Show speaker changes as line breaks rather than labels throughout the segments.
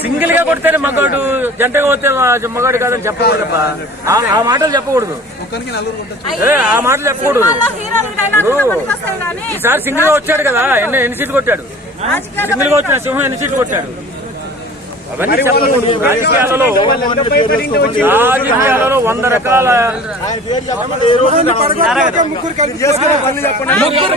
సింగిల్గా కొడితేనే మగాడు జంటగా కొడితే మా- మగాడు కాదని చెప్పకూడదప్పా ఆ- ఆ మాటలు చెప్పకూడదు ఏ, ఆ మాటలు చెప్పకూడదు ఈసారి సింగిల్గా వచ్చాడు కదా ఎన్ని ఎన్ని సీట్లు కొట్టాడు సింగిల్గా వచ్చిన సింహం ఎన్ని సీట్లు కొట్టాడు అవన్నీ చెప్పకూడదు రాజకీయాలలో రాజకీయాలలో వంద రకాల
ముగ్గురు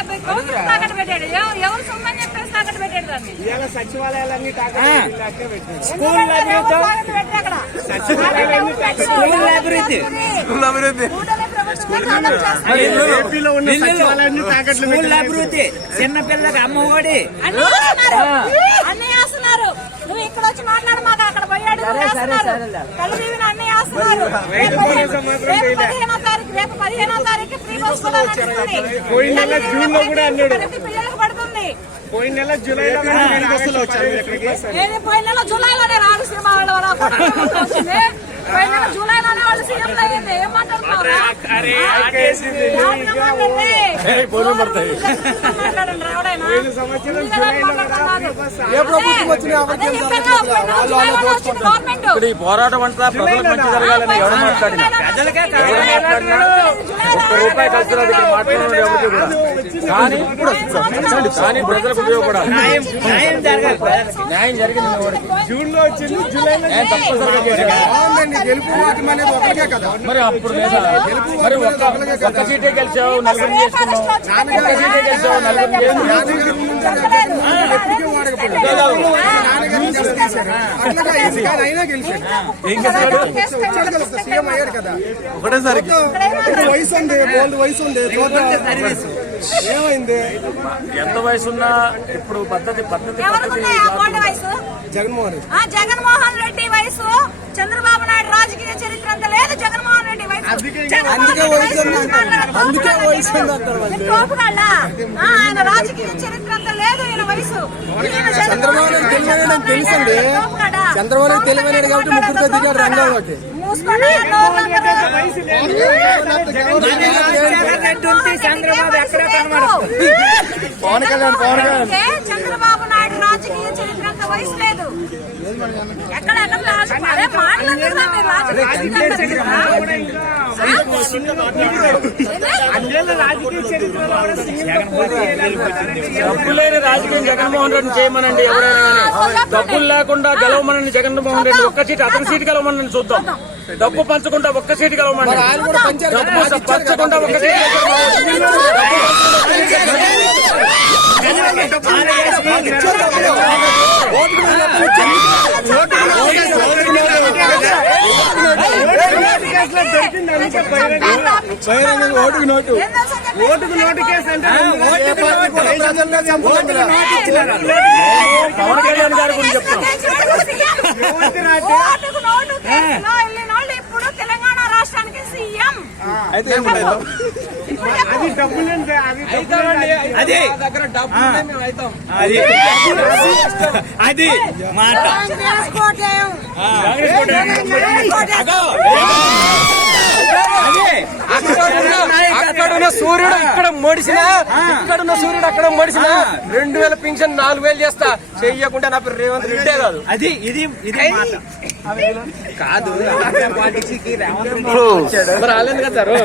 డెబ్బై కోట్లు తాకట్టు పెట్టాడు. ఎవరు సొమ్మని చెప్పేసి తాకట్టు పెట్టాడు దాన్ని.
సచివాలయాలన్నీ
స్కూల్
అభివృద్ధి
స్కూల్ చిన్న పిల్లలకు అమ్మ ఒడి.
అన్ని వేస్తున్నారు. అన్ని నువ్వు ఇక్కడ వచ్చి మాట్లాడు మాకు అక్కడ పోయాడు కళ్ళు రేపు పదిహేను- తారీఖు రేపు పదిహేనో తారీఖు ఫ్రీ బస్ కూడా నడుస్తుంది
పోయిన నెల జూన్లో కూడా అన్నాడు.
ప్రతి పిల్లలకు పడుతుంది
పోయిన నెల జూలైలో
ఏది పోయిన నెల జూలైలోనే సినిమా వాళ్ళ వచ్చింది పోయిన నెల జూలైలోనే వాళ్ళు సీఎం అయ్యింది ఏం
ఇక్కడ ఈ పోరాటం అంతా ప్రజలకు మంచి జరగాలని ఎవరు మాట్లాడినా?
ప్రజలకే
ఎవరు మాట్లాడినా ఒక్క రూపాయి ఖర్చు రాదు ఇక్కడ మాట్లాడిన ఎవరికి కూడా? కానీ కానీ ప్రజలకు ఉపయోగపడాలి.
న్యాయం
జరిగింది
వచ్చింది జూలైలో
మరి అప్పుడు మరి ఒక్క ఒక్క సీటే గెలిచావు నలుగురు చేసుకున్నావు ఒక్క సీటే గెలిచావు నలుగురు
ఒకటేసారి
వయసు ఉంది బోల్డ్ వయసు ఉంది. ఏమైంది
ఎంత వయసున్నా ఇప్పుడు పద్ధతి పద్ధతి
వయసు?
జగన్మోహన్ రెడ్డి.
జగన్మోహన్ రెడ్డి వయసు. చంద్రబాబు నాయుడు రాజకీయ చరిత్ర అంత లేదు. జగన్మోహన్ రెడ్డి వయసు.
అందుకే
కోపగాళ్ళా? ఆ, ఆయన రాజకీయ చరిత్ర అంత లేదు ఈయన వయసు. ఈయన
చంద్రబాబు తెలుసండి. తెలివైనడు కాబట్టి ముగ్గురితో దిగాడు
కనబడదు
పవన్ కళ్యాణ్ పవన్ కళ్యాణ్
చంద్రబాబు నాయుడు రాజకీయ చరిత్ర అంత వయసు ఎక్కడ రాజకీయ
జగన్మోహన్ రెడ్డి చేయమనండి ఎవరైనా డబ్బులు లేకుండా గెలవమనండి జగన్మోహన్ రెడ్డి ఒక్క సీట్ అతని సీట్ గెలవమని చూద్దాం డబ్బు పంచకుండా ఒక్క సీట్ గెలవమండి డబ్బు. పంచకుండా ఒక్క సీట్
కేసులో దొరికింది అందుకే బహిరంగ- బహిరంగంగా ఓటుకు నోటు ఓటుకు నోటు కేసు అంటే ఏ పార్టీ కూడా ప్రజల్లో చంపుకుంటున్నారు.
పవన్ కళ్యాణ్ గారి గురించి చెప్తున్నాం
ఓటుకు నోటు కేసులో వెళ్ళిన వాళ్ళు ఇప్పుడు తెలంగాణ రాష్ట్రానికి సీఎం
అయితే ఏముండదు
అది డబ్బులంటే అది
అది. అది. అది మాట.
అక్కడున్న సూర్యుడు ఇక్కడ మడిసిన. ఇక్కడున్న సూర్యుడు అక్కడ మడిసిన. రెండు వేల పింఛన్ నాలుగు వేలు చేస్తా. చెయ్యకుండా నా పేరు రేవంత్ రెడ్డే కాదు.
అది ఇది ఇది మాట. కాదు. పార్టీకి రేవంత్ రెడ్డి
మరి వాళ్ళెందుకు వస్తారు